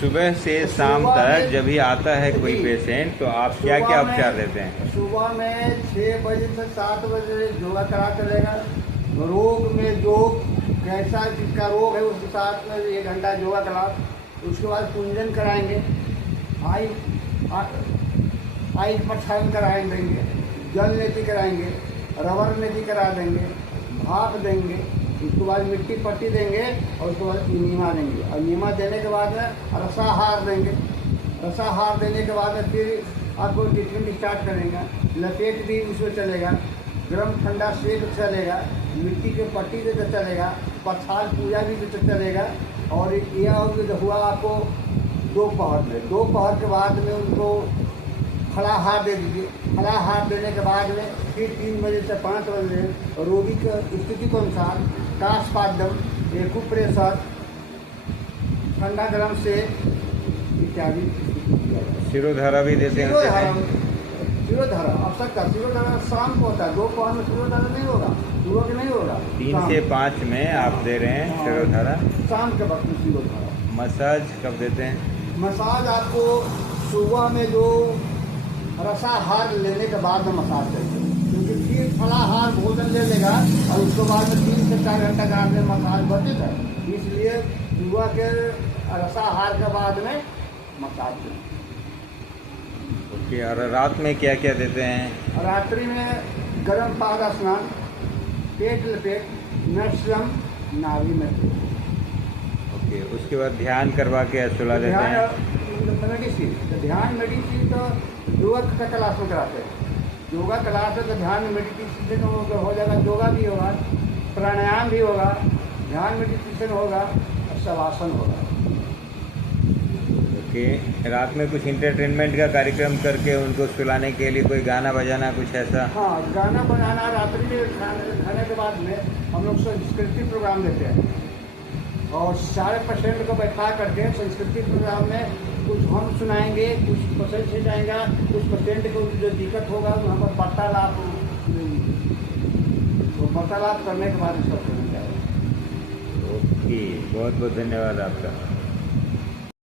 सुबह से शाम तक जब भी आता है कोई पेशेंट तो आप क्या क्या उपचार देते हैं? सुबह में 6 बजे से 7 बजे योगा करा चलेगा। रोग में जो कैसा जिसका रोग है उसके साथ में 1 घंटा योगा करा। उसके बाद कुंजन कराएंगे, आई प्रक्षालन कराएं देंगे, जल नेति कराएंगे, रबर नेति करा देंगे, भाप देंगे। उसके बाद मिट्टी पट्टी देंगे और उसके बाद नीमा देंगे। और नीमा देने के बाद में रसाहार देंगे। रसाहार देने के बाद में फिर आपको ट्रीटमेंट स्टार्ट करेंगे। लपेट भी उसमें चलेगा, गर्म ठंडा सेक चलेगा, मिट्टी के पट्टी से चलेगा, पछाल पूजा भी चलेगा। और यह हुआ आपको दोपहर के बाद में उनको फलाहार दे दीजिए। फलाहार देने के बाद में फिर 3 बजे से 5 बजे रोगी की स्थिति के अनुसार काशपादम, एक्यूप्रेशर, ठंडा गर्म से इत्यादि। शिरोधारा भी देते हैं? शिरोधारा आवश्यकता शिरोधारा शाम को होता है, दोपहर में शिरोधारा नहीं होगा, सुबह के नहीं होगा। 3 से 5 में आप दे रहे हैं शिरोधारा? शाम के वक्त में शिरोधारा। मसाज कब देते हैं? मसाज आपको सुबह में जो रसाहार लेने के बाद में मसाज करते हैं, क्योंकि फिर फलाहार भोजन ले लेगा और उसके बाद में 3 से 4 घंटा के बाद में मसाज बचेगा। इसलिए सुबह के रसाहार के बाद में मसाज देते हैं। ओके, और रात में क्या क्या देते हैं? रात्रि में गर्म पाद स्नान, पेट लपेट, नश्रम, नाभि में। ओके, उसके बाद ध्यान करवा के सुला देते हैं? ध्यान मेडिसिन तो योगा का क्लास में कराते हैं। योगा क्लास है तो ध्यान मेडिटेशन हो जाएगा, योगा भी होगा, प्राणायाम भी होगा, ध्यान मेडिटेशन होगा और शवासन होगा। ओके, रात में कुछ इंटरटेनमेंट का कार्यक्रम करके उनको सुलाने के लिए कोई गाना बजाना कुछ ऐसा? हाँ, गाना बजाना रात्रि में खाने के बाद में हम लोग संस्कृति प्रोग्राम देते हैं और सारे पेशेंट को बैठा करके संस्कृति प्रोग्राम में कुछ हम सुनाएंगे, कुछ पेशेंट से जाएगा, कुछ पेशेंट को जो दिक्कत होगा वहाँ पर वार्तालाप करने के बाद इसका सुना जाएगा। ओके, बहुत बहुत धन्यवाद आपका।